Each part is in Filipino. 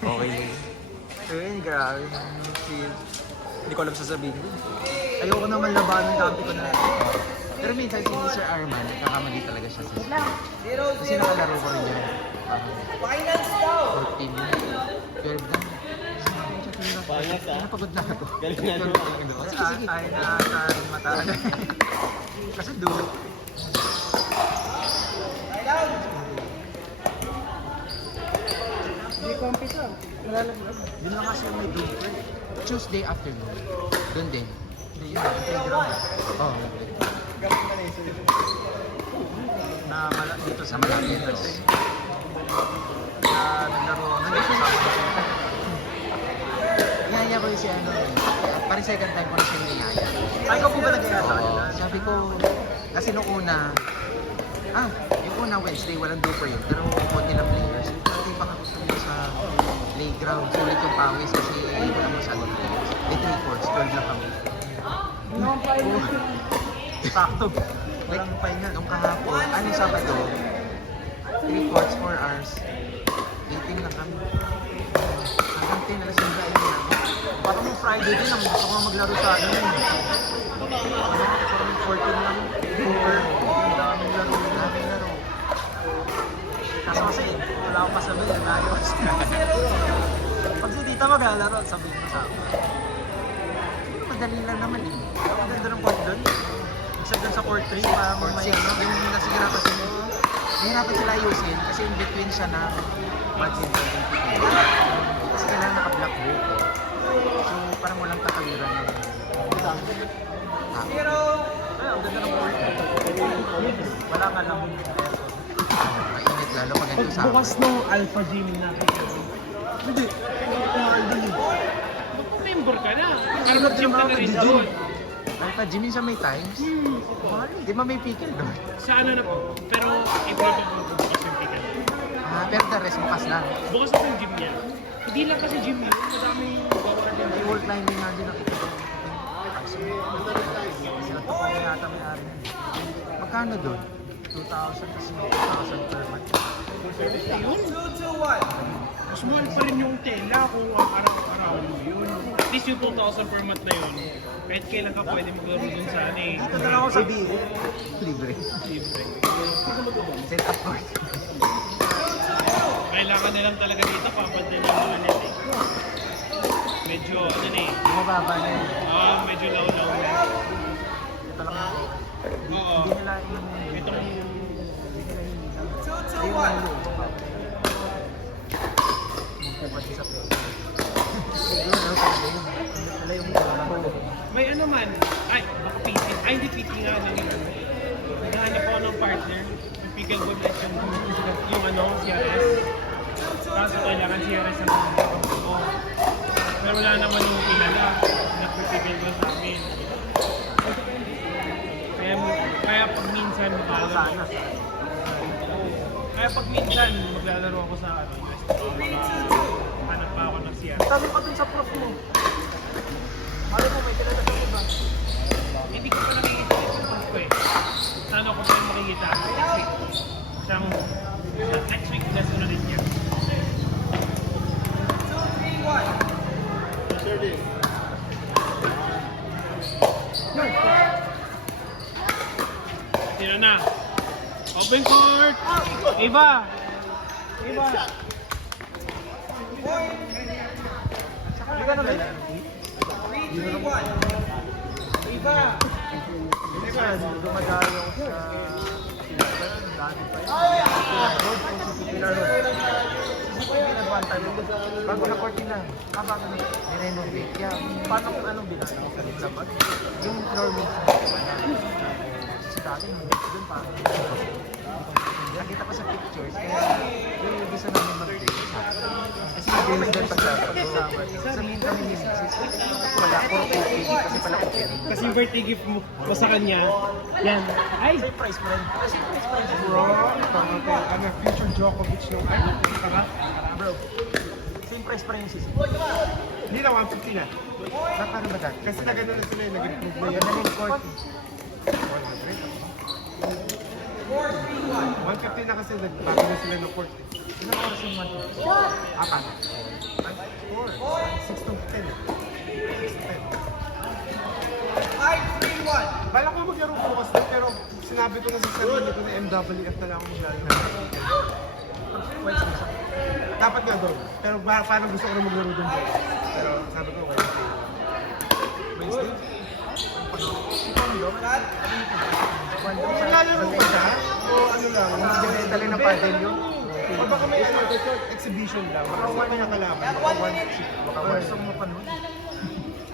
Okay. Ayun, grabe. Hindi ko alam sasabihin ko. Ayoko naman labanan kampi ko na. Pero minsan si Sir Arman, nagkakamali talaga siya sa skill. Kasi nakalaro ko rin yan. 14, 12 lang. Napagod na ako. Kasi ay na sa mata. Kasi dulo. Hindi ko umpisa. Nalalaglag. Yun lang kasi yung may dulo. Tuesday afternoon. Doon din. Hindi yun, playground. Oh, Na dito sa malapit. Malapitas. Na naglaro ako nun, kasama ko siya. Niyaya ko yung si ano. Parang second time ko na siya niyaya. Ay, ikaw po ba nag-iaya sa kanila? Sabi ko, kasi nung una, yung una Wednesday, walang duper yun. Pero konti lang players. Kasi baka gusto nyo sa playground. Sulit yung pawis kasi wala mo sa players. May 3 courts, 12 lang kami. Sakto. Like, nung kahapon, anong Sabado, 3 courts, 4 hours. Dating lang kami. Hanggang 10, alas 5 ayun lang. Parang yung Friday din, ang gusto ko maglaro sa ano yun. Parang 14 lang. Duper. Ang daming laro. Daming laro. Kaso kasi, wala akong masabi. Nagayos. Pag si tita maglalaro, sabihin mo sa akin. Madali lang naman eh. Ang ganda ng court doon. Isa doon sa court 3, parang Court may 6, ano. yung nasira kasi nahirapan sila ayusin kasi in between siya ng badminton and PTA. Kasi kailangan naka-block book eh. So parang walang katawiran ng Ay, ang ganda ng court. Wala ka lang. mainit lalo pag ganito sa Bukas nung Alpha Gym na. Hindi. Member ka na. Alpha Gym ka na rin doon. Ay pa, Jimmy siya may times. Di ba may pickle doon? Sa ano na po. Pero i-photo ko bukas yung pick-up. Pero the rest bukas lang. Bukas na yung gym niya. Hindi lang kasi gym yun. Madaming gawa din. May wall climbing nga din nakita ko. Kasi ito ko yata may ari nun. Magkano doon? 2,000 kasi 2,000 per month. Ayun. Mas mahal pa rin yung tela kung araw-araw mo yun. At least yung 2,000 per month na yun. Kahit kailan ka pwede maglaro dun sa ano eh. Dito na lang ako sa BL. Libre. Libre. Set up court. Kailangan na lang talaga dito papadala ng mga net eh. Medyo ano na eh. Mababa na yun. Medyo law-law na. Ito lang ako. Oo. Hindi nila yung... Itong Ayun na yun. Magpupat sa play. Siguro na talaga yun. Nila yung may ano man. Ay, baka PT. Ay, hindi PT nga lang yun. Naghahanap ako ng partner. Yung pickleball at yung ano, CRS. Kaso kailangan CRS ang ko. Pero wala naman yung kilala. Nagpipickleball sa amin. Kaya pag minsan maglalaro. sana. Kaya pag minsan maglalaro ako sa ano, hanap pa ako ng CRS. Sabi pa dun sa prof mo. Alam mo, may kilala sa iba. Hindi ko pa nakikita yung proof ko eh. Sana ko pa yung makikita next week. Isang next week na sunod niya. Sino na? Open court! Iba! Iba! Hindi ka naman. Iba! Minsan, dumadayo ako sa... Dati pa yun. Pilar Road. Pinag-one time ako. Bago na court nila. Bago na. Nirenovate. Kaya Paano kung anong binalaw? Sa labas? yung floor mix Kasi dati, doon pa. nakita ko sa pictures. Kaya yung gusto namin mag-play. Kasi yung days doon sabihin kami ni Mrs. Wala, puro opening. Kasi pala opening. Kasi yung birthday gift mo sa kanya, yan. Ay! Same price mo rin. Same price mo rin. Bro, ano, future Djokovic yung ay, saka, Bro, same price pa rin yung sisi. hindi na 150 na. Paano ba dati? Kasi na gano'n na sila, nag-improve na Ganda yan. na yung court. 150 na kasi nagbago na sila ng court. Ilang oras yung month? Apat. Bala ko maglaro bukas na, pero sinabi ko na sa sarili ko na MWF na lang ako maglaro. Wednesday. Dapat nga doon. Pero parang gusto ko na maglaro doon. Pero sabi ko, Wednesday. Wednesday? Maglalaro ka siya? O ano lang? Dali ng paddle yun. O baka may ano, exhibition lang. Baka may nakalaban. Baka gusto mo pa nun.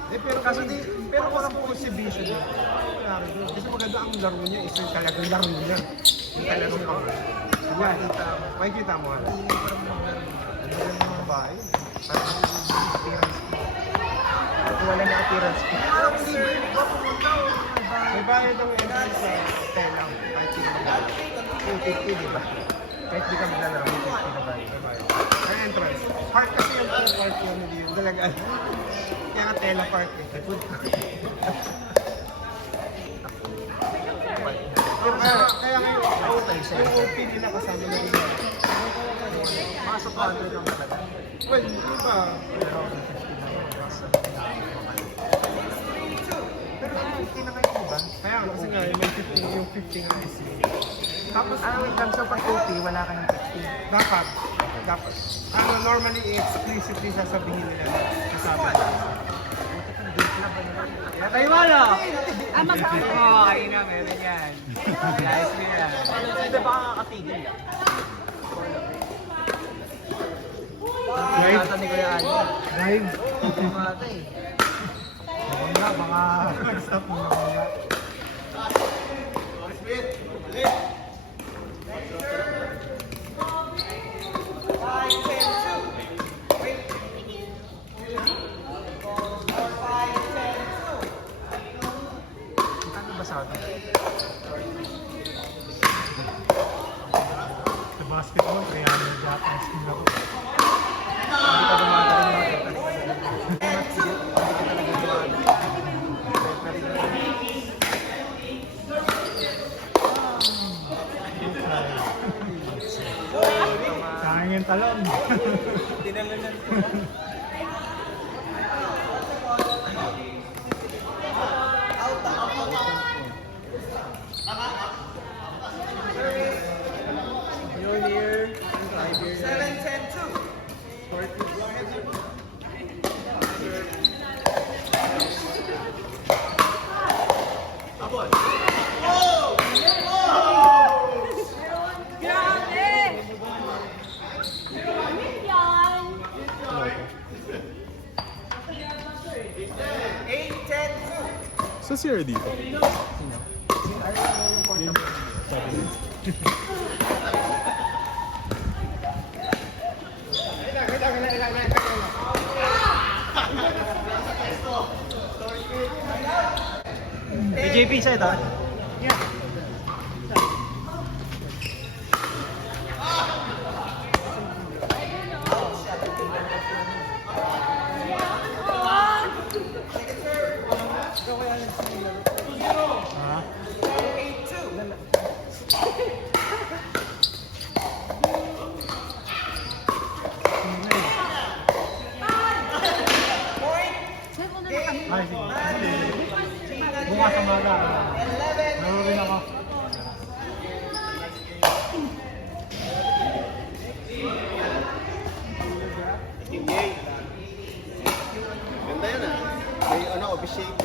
Pero kaso pero walang po exhibition yun. Wala rin yun. Kasi maganda ang laro niya, is yung talagang laro niya. Yung talagang pang... Yan, makikita mo. Ano yung mga babae? Wala na appearance ko. May bayad ang entrance sa telang. Kahit sino maglalaro. 250, di ba? Kahit di ka maglalaro, 250 na ba? May entrance. Park kasi yung full park yun, hindi yung dalagaan. Kaya nga tela park eh. Kaya ngayon, yung OP nila kasama na rin. Masok ka lang talaga. Well, di ba? Pero 50 na kayo, di ba? Kaya nga, kasi nga, may 15, yung 15 nga is Tapos, wait lang, so pag 50, wala ka ng 50. dapat. Dapat. Ano, normally, explicitly sasabihin nila na kasama. Tayo mo, no? Oo, kayo na, meron yan. Guys, yan. Hindi ba kakatigil lang? Live? Tatan ni Kuya Ali. Live? Mata eh. Mga stop mo na. Ano ba sa atin? Sa basketball, kaya may Japanese team ako. Hindi ka dumata rin mga Sayang yung talon. Tinalanan ko. Junior, 7-10-2. Grabe! Yan! Sa CR dito. JP, sa'yo ito? Ay, sige. Bukas sa maga. Laro rin ako. Ganda yan ah. May ano, officiate.